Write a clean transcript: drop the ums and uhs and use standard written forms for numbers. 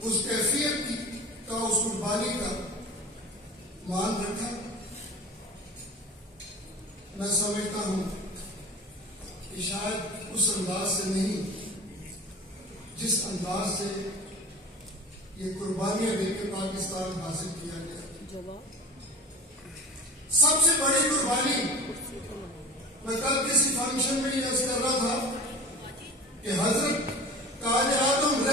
उस कैफियत का, उस कुर्बानी का मान रखा। मैं समझता हूं कि शायद उस अंदाज से नहीं जिस अंदाज से ये कुर्बानियां देकर पाकिस्तान हासिल किया गया। सबसे बड़ी कुर्बानी, मैं कल किसी फंक्शन में यह कर रहा था कि हजरत काज़ी आज़म